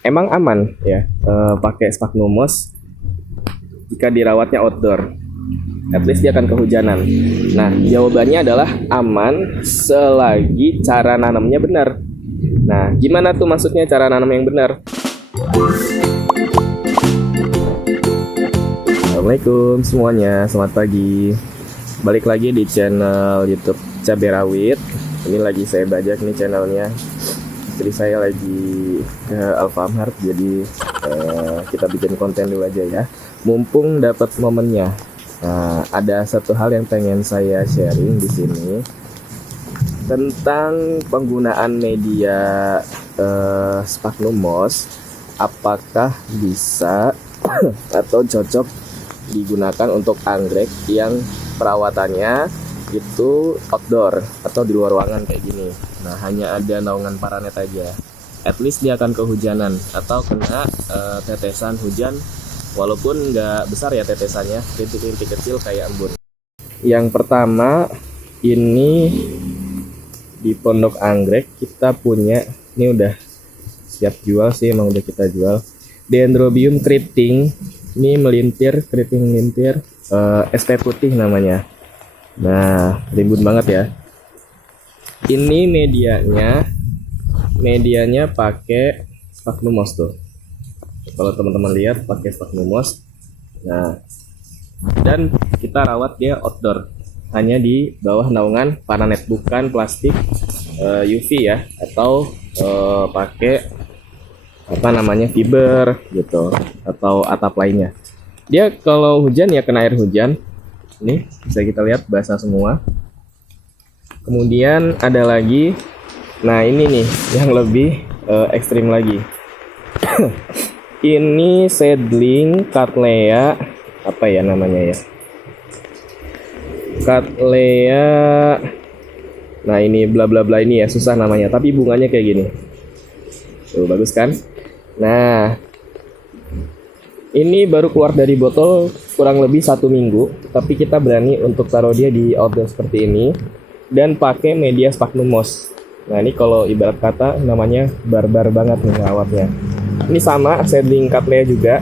Emang aman ya pakai sphagnum moss jika dirawatnya outdoor? At least dia akan kehujanan. Nah, jawabannya adalah aman selagi cara nanamnya benar. Nah, gimana tuh maksudnya cara nanam yang benar? Assalamualaikum semuanya, selamat pagi. Balik lagi di channel YouTube Cabai Rawit. Ini lagi saya bajak nih channelnya. Jadi saya lagi ke Alfamart, jadi kita bikin konten dulu aja ya. Mumpung dapat momennya. Nah, ada satu hal yang pengen saya sharing di sini tentang penggunaan media sphagnum moss. Apakah bisa atau cocok digunakan untuk anggrek yang perawatannya itu outdoor atau di luar ruangan kayak gini. Nah, hanya ada naungan paranet aja. At least dia akan kehujanan atau kena tetesan hujan, walaupun nggak besar ya tetesannya, rintik-rintik kecil kayak embun. Yang pertama, ini di pondok anggrek kita punya, ini udah siap jual sih, emang udah kita jual. Dendrobium keriting, ini melintir, keriting melintir, SP putih namanya. Nah, rimbun banget ya. Ini medianya pakai sphagnum moss tuh. Kalau teman-teman lihat pakai sphagnum moss. Nah, dan kita rawat dia outdoor, hanya di bawah naungan paranet, bukan plastik UV ya, atau pakai apa namanya fiber gitu atau atap lainnya. Dia kalau hujan ya kena air hujan. Ini bisa kita lihat basah semua. Kemudian ada lagi, nah ini nih yang lebih ekstrim lagi. Ini seedling Cattleya, apa ya namanya ya? Cattleya. Nah ini bla bla bla ini ya, susah namanya, tapi bunganya kayak gini. Tuh bagus kan? Nah, ini baru keluar dari botol kurang lebih 1 minggu, tapi kita berani untuk taruh dia di outdoor seperti ini dan pakai media sphagnum moss. Nah, ini kalau ibarat kata namanya barbar banget nih rawatnya. Ini sama seedling Cattleya juga,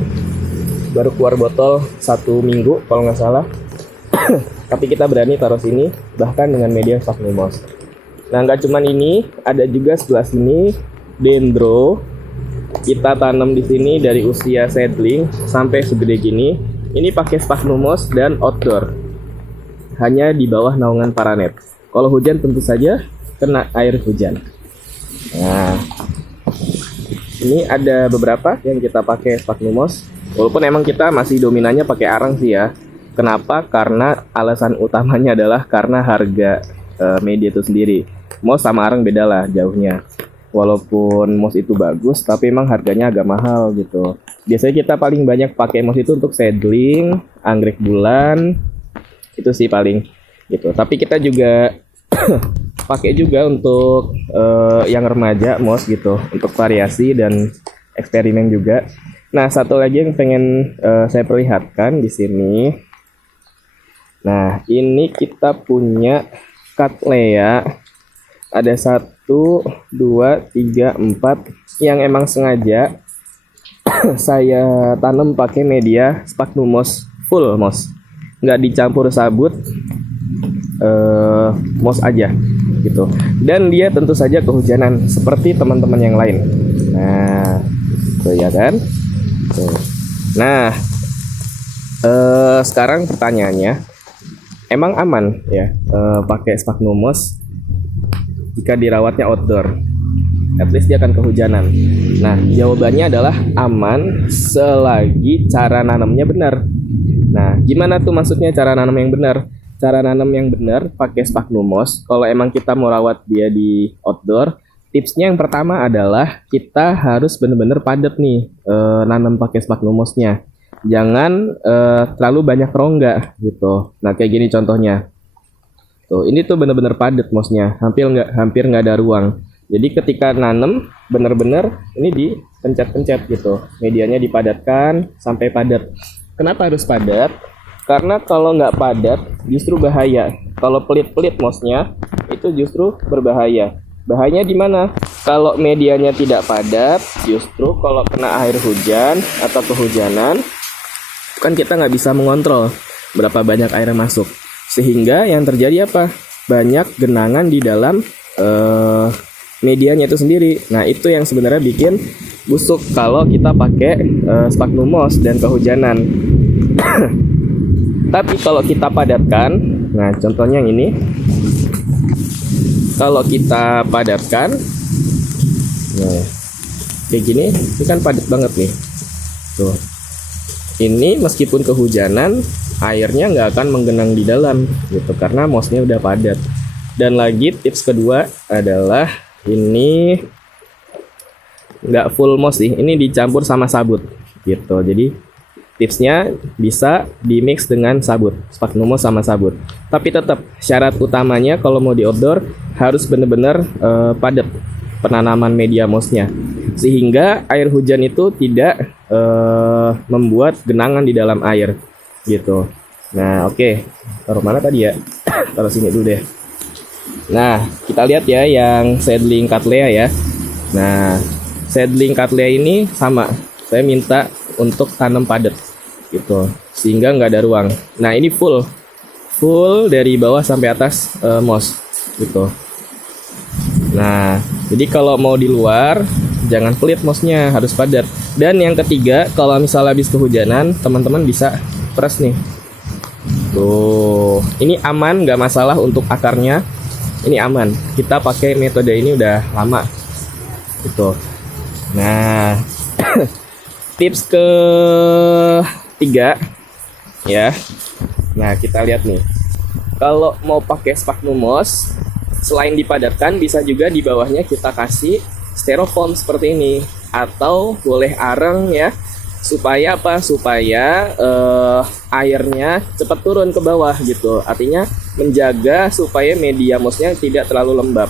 baru keluar botol 1 minggu kalau nggak salah. Tapi kita berani taruh sini bahkan dengan media sphagnum moss. Nah, nggak cuman ini, ada juga sebelah sini dendro. Kita tanam di sini dari usia seedling sampai segede gini. Ini pakai sphagnum moss dan outdoor, hanya di bawah naungan paranet. Kalau hujan tentu saja kena air hujan. Nah, ini ada beberapa yang kita pakai sphagnum moss. Walaupun emang kita masih dominannya pakai arang sih ya. Kenapa? Karena alasan utamanya adalah karena harga media itu sendiri. Moss sama arang beda lah jauhnya. Walaupun moss itu bagus, tapi emang harganya agak mahal gitu. Biasanya kita paling banyak pakai moss itu untuk seedling, anggrek bulan, itu sih paling gitu. Tapi kita juga pakai juga untuk yang remaja moss gitu, untuk variasi dan eksperimen juga. Nah, satu lagi yang pengen saya perlihatkan di sini. Nah, ini kita punya Cattleya. Ada 1, 2, 3, 4 yang emang sengaja saya tanam pakai media sphagnum moss, full moss, nggak dicampur sabut, moss aja gitu. Dan dia tentu saja kehujanan seperti teman-teman yang lain. Nah, tuh ya kan. Tuh. Nah, sekarang pertanyaannya, emang aman ya pakai sphagnum moss jika dirawatnya outdoor? At least dia akan kehujanan. Nah, jawabannya adalah aman selagi cara nanamnya benar. Nah, gimana tuh maksudnya cara nanam yang benar? Cara nanam yang benar pakai sphagnum moss, kalau emang kita mau rawat dia di outdoor, tipsnya yang pertama adalah kita harus benar-benar padat nih nanam pakai sphagnum mossnya. Jangan terlalu banyak rongga gitu. Nah, kayak gini contohnya. Tuh, ini tuh bener-bener padat mossnya, hampir nggak ada ruang. Jadi ketika nanam bener-bener ini dipencet-pencet gitu, medianya dipadatkan sampai padat. Kenapa harus padat? Karena kalau nggak padat justru bahaya. Kalau pelit-pelit mossnya itu justru berbahaya. Bahayanya di mana? Kalau medianya tidak padat, justru kalau kena air hujan atau kehujanan, kan kita nggak bisa mengontrol berapa banyak air yang masuk. Sehingga yang terjadi apa? Banyak genangan di dalam medianya itu sendiri. Nah, itu yang sebenarnya bikin busuk kalau kita pakai sphagnum moss dan kehujanan. Tapi kalau kita padatkan, nah contohnya yang ini. Kalau kita padatkan, nah, kayak gini, ini kan padat banget nih. Tuh. Ini meskipun kehujanan, airnya nggak akan menggenang di dalam, gitu, karena mossnya udah padat. Dan lagi tips kedua adalah ini nggak full moss sih, ini dicampur sama sabut, gitu. Jadi tipsnya bisa di mix dengan sabut, sphagnum moss sama sabut. Tapi tetap syarat utamanya kalau mau di outdoor harus benar-benar padat penanaman media mossnya, sehingga air hujan itu tidak membuat genangan di dalam air, gitu. Nah, oke. Taruh mana tadi ya? Taruh sini dulu deh. Nah, kita lihat ya yang seedling Cattleya ya. Nah, seedling Cattleya ini sama. Saya minta untuk tanam padat, gitu, sehingga nggak ada ruang. Nah, ini full dari bawah sampai atas moss, gitu. Nah, jadi kalau mau di luar jangan pelit mossnya, harus padat. Dan yang ketiga, kalau misalnya habis kehujanan, teman-teman bisa peras nih. Tuh, ini aman, nggak masalah untuk akarnya. Ini aman. Kita pakai metode ini udah lama, gitu. Nah, tips ketiga ya. Nah, kita lihat nih. Kalau mau pakai sphagnum moss, selain dipadatkan, bisa juga di bawahnya kita kasih styrofoam seperti ini, atau boleh areng ya, supaya apa? Supaya airnya cepat turun ke bawah, gitu. Artinya menjaga supaya media mossnya tidak terlalu lembab.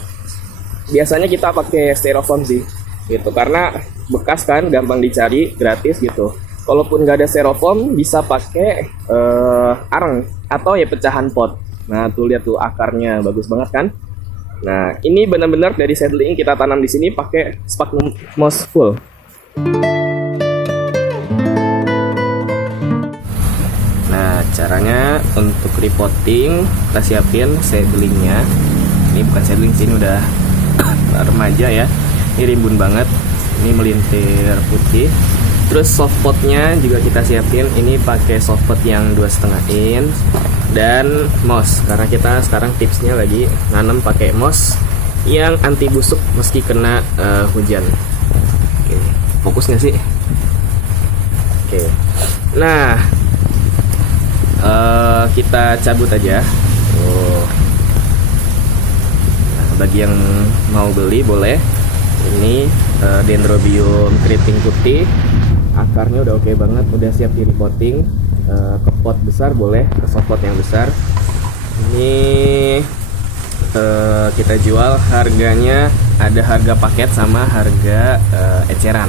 Biasanya kita pakai styrofoam sih, gitu, karena bekas kan, gampang dicari, gratis, gitu. Kalaupun nggak ada styrofoam, bisa pakai areng atau ya pecahan pot. Nah, tuh lihat tuh akarnya bagus banget kan. Nah, ini benar-benar dari seedling kita tanam di sini pakai sphagnum moss full. Nah, caranya untuk repotting, kita siapin seedlingnya. Ini bukan seedling sih, ini udah remaja ya. Ini rimbun banget, ini melintir putih. Terus softpotnya juga kita siapin. Ini pakai softpot yang 2,5 inch dan moss, karena kita sekarang tipsnya lagi nanam pakai moss yang anti busuk meski kena hujan. Oke, fokus nggak sih? Oke, nah kita cabut aja. Nah, bagi yang mau beli boleh. Ini dendrobium keriting putih. Akarnya udah oke banget, udah siap di repotting. Ke pot besar boleh, ke softpot yang besar. Ini kita jual, harganya ada harga paket sama harga eceran.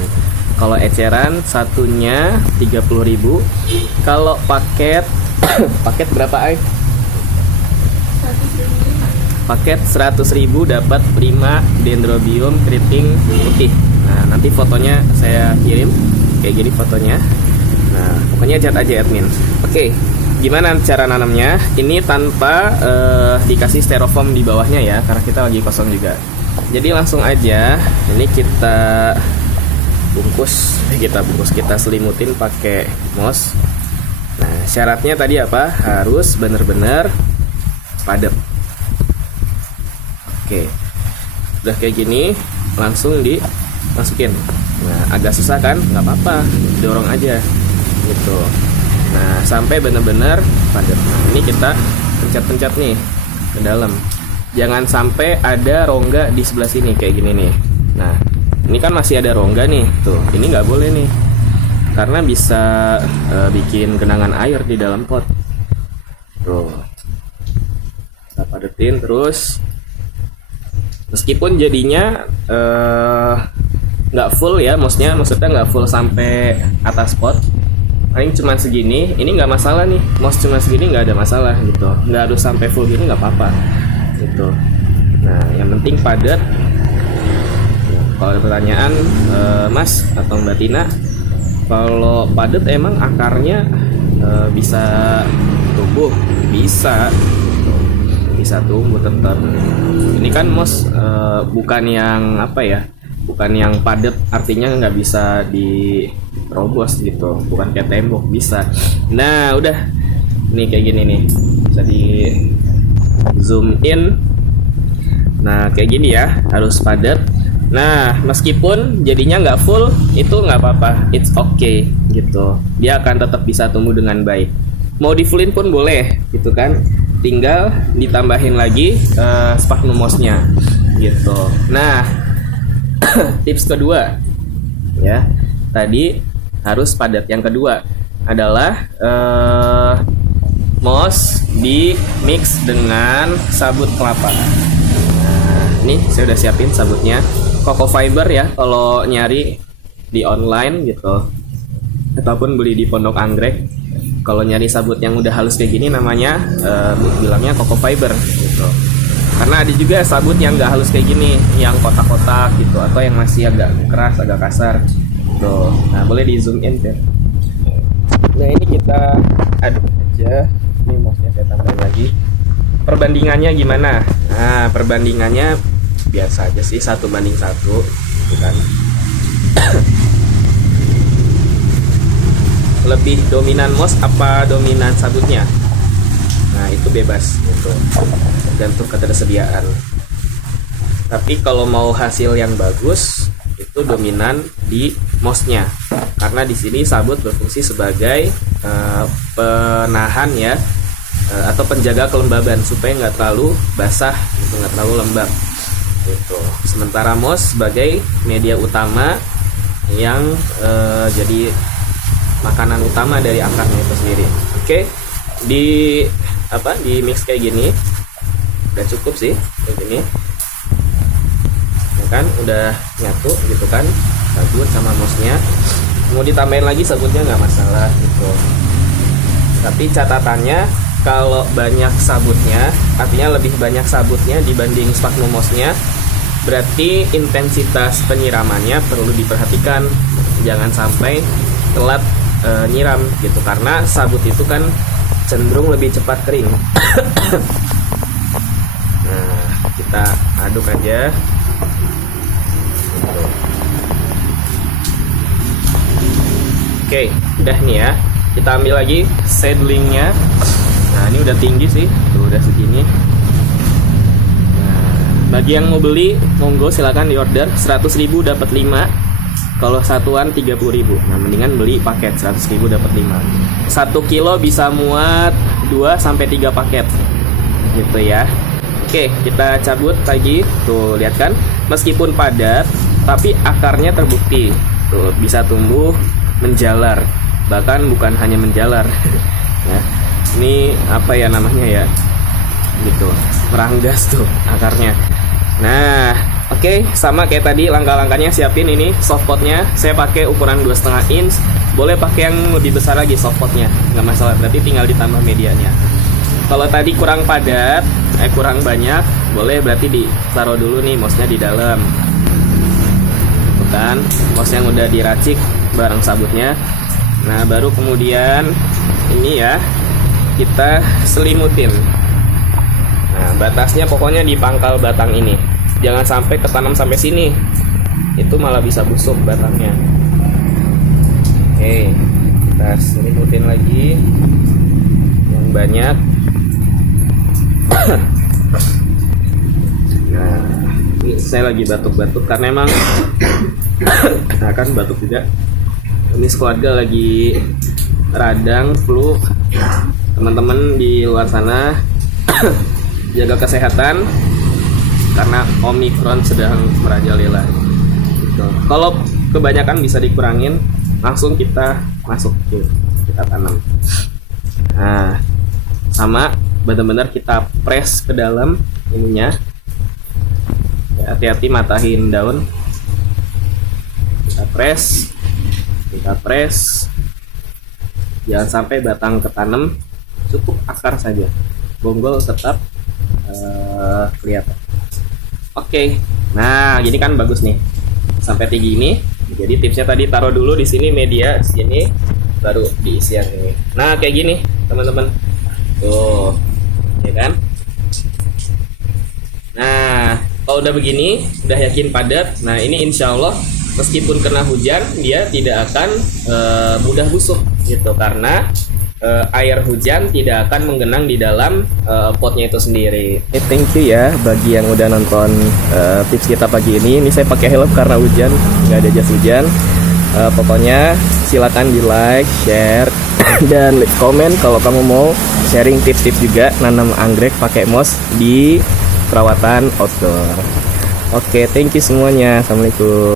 Kalau eceran satunya 30.000. Kalau paket paket berapa, Ay? Paket 100.000 dapat 5 dendrobium keriting putih. Nah, nanti fotonya saya kirim kayak gini fotonya. Nah, pokoknya chat aja admin. Oke, gimana cara nanamnya? Ini tanpa dikasih styrofoam di bawahnya ya, karena kita lagi kosong juga. Jadi langsung aja, ini kita bungkus, kita selimutin pakai moss. Nah, syaratnya tadi apa? Harus bener-bener padat. Oke, udah kayak gini, langsung dimasukin. Nah, agak susah kan? Nggak apa-apa, dorong aja gitu. Nah, sampai bener-bener padat. Nah, ini kita pencet-pencet nih ke dalam. Jangan sampai ada rongga di sebelah sini kayak gini nih. Nah, ini kan masih ada rongga nih, tuh. Ini nggak boleh nih, karena bisa bikin genangan air di dalam pot. Tuh, kita padetin terus. Meskipun jadinya nggak full ya, maksudnya nggak full sampai atas pot, paling cuma segini. Ini nggak masalah nih, moss cuma segini nggak ada masalah gitu, nggak harus sampai full gini nggak apa-apa gitu. Nah, yang penting padat Kalau ada pertanyaan, Mas atau Mbak Tina, kalau padat emang akarnya bisa tumbuh? Bisa tumbuh tetap. Ini kan mos bukan yang apa ya, bukan yang padat artinya nggak bisa dirobos gitu, bukan kayak tembok, bisa. Nah udah, nih kayak gini nih, bisa di zoom in. Nah kayak gini ya, harus padat. Nah meskipun jadinya nggak full, itu nggak apa-apa, it's okay gitu, dia akan tetap bisa tumbuh dengan baik. Mau di fullin pun boleh gitu kan, tinggal ditambahin lagi sphagnum mossnya gitu. Nah tips kedua ya, tadi harus padat. Yang kedua adalah moss di mix dengan sabut kelapa. Nah ini saya udah siapin sabutnya, Coco Fiber ya kalau nyari di online gitu, ataupun beli di Pondok Anggrek. Kalau nyari sabut yang udah halus kayak gini namanya bilangnya Coco Fiber gitu. Karena ada juga sabut yang nggak halus kayak gini, yang kotak-kotak gitu, atau yang masih agak keras, agak kasar tuh. Nah boleh di zoom in ya. Nah ini kita aduk aja. Ini mouse-nya saya tambahin lagi. Perbandingannya gimana? Nah perbandingannya biasa aja sih, 1:1 gitu kan. Lebih dominan moss apa dominan sabutnya? Nah itu bebas gitu, tergantung ketersediaan. Tapi kalau mau hasil yang bagus itu dominan di mossnya, karena di sini sabut berfungsi sebagai penahan ya, atau penjaga kelembaban supaya nggak terlalu basah, gitu, nggak terlalu lembab gitu. Sementara moss sebagai media utama yang jadi makanan utama dari akarnya itu sendiri. Oke, di mix kayak gini udah cukup sih, kayak gini ya kan, udah nyatu gitu kan sabut sama mossnya. Mau ditambahin lagi sabutnya nggak masalah gitu, tapi catatannya kalau banyak sabutnya, artinya lebih banyak sabutnya dibanding sphagnum mossnya, berarti intensitas penyiramannya perlu diperhatikan, jangan sampai telat nyiram gitu, karena sabut itu kan cenderung lebih cepat kering. Nah kita aduk aja gitu. Oke udah nih ya, kita ambil lagi seedlingnya. Nah ini udah tinggi sih, tuh udah segini. Nah bagi yang mau beli monggo silakan di order, 100.000 dapat 5. Kalau satuan 30.000. Nah mendingan beli paket 100.000 dapat 5. 1 kilo bisa muat 2-3 paket gitu ya. Oke kita cabut lagi. Tuh lihat kan, meskipun padat tapi akarnya terbukti tuh bisa tumbuh menjalar, bahkan bukan hanya menjalar. Ya, ini apa ya namanya ya gitu, meranggas tuh akarnya. Nah oke, sama kayak tadi langkah-langkahnya, siapin ini softpotnya. Saya pakai ukuran 2,5 inch. Boleh pakai yang lebih besar lagi softpotnya, nggak masalah. Berarti tinggal ditambah medianya. Kalau tadi kurang padat, kurang banyak, boleh berarti ditaruh dulu nih mossnya di dalam. Bukan moss yang udah diracik bareng sabutnya. Nah baru kemudian ini ya kita selimutin. Nah batasnya pokoknya di pangkal batang ini. Jangan sampai ketanam sampai sini, itu malah bisa busuk batangnya. Oke, kita selimutin lagi yang banyak. Nah, ini saya lagi batuk-batuk karena emang nah kan batuk juga. Ini keluarga lagi radang, flu. Teman-teman di luar sana jaga kesehatan, karena Omicron sedang merajalela gitu. Kalau kebanyakan bisa dikurangin, langsung kita masuk tuh, kita tanam. Nah sama benar-benar kita press ke dalam ininya ya, hati-hati matahin daun. Kita press, jangan sampai batang ketanam, cukup akar saja, bonggol tetap kelihatan. Oke, nah gini kan bagus nih. sampai tinggi ini. Jadi tipsnya tadi taruh dulu di sini media, di sini baru diisi yang ini. Nah kayak gini teman-teman, tuh, ya kan? Nah kalau udah begini, udah yakin padat. Nah ini insya Allah meskipun kena hujan, dia tidak akan mudah busuk gitu, karena air hujan tidak akan menggenang di dalam potnya itu sendiri. Thank you ya bagi yang udah nonton tips kita pagi ini. Ini saya pakai helm karena hujan, nggak ada jas hujan. Pokoknya silakan di like, share, dan leave comment kalau kamu mau sharing tips-tips juga nanam anggrek pakai moss di perawatan outdoor. Oke, thank you semuanya. Assalamualaikum.